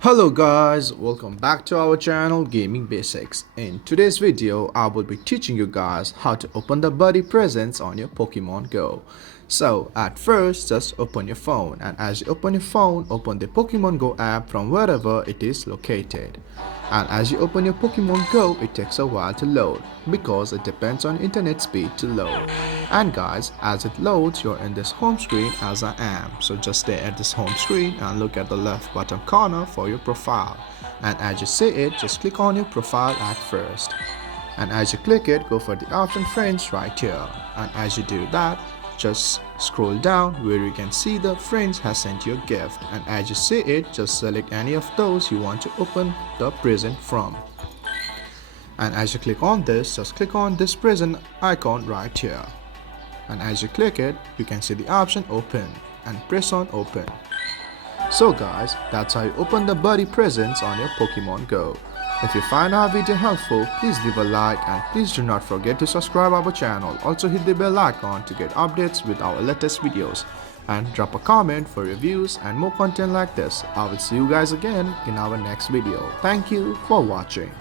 Hello guys, welcome back to our channel Gaming Basics. In today's video, I will be teaching you guys how to open the buddy presents on your Pokemon Go. So at first, just open your phone, and as you open your phone, open the Pokemon Go app from wherever it is located. And as you open your Pokemon Go, it takes a while to load because it depends on internet speed to load. And guys, as it loads, you're in this home screen as I am. So just stay at this home screen and look at the left bottom corner for your profile. And as you see it, just click on your profile at first. And as you click it, go for the option friends right here. And as you do that, just scroll down where you can see the friends has sent you a gift. And as you see it, just select any of those you want to open the present from. And as you click on this, just click on this present icon right here. And as you click it, you can see the option open and press on open. So guys, that's how you open the buddy presents on your Pokemon Go. If you find our video helpful, please leave a like and please do not forget to subscribe our channel. Also hit the bell icon to get updates with our latest videos. And drop a comment for reviews and more content like this. I will see you guys again in our next video. Thank you for watching.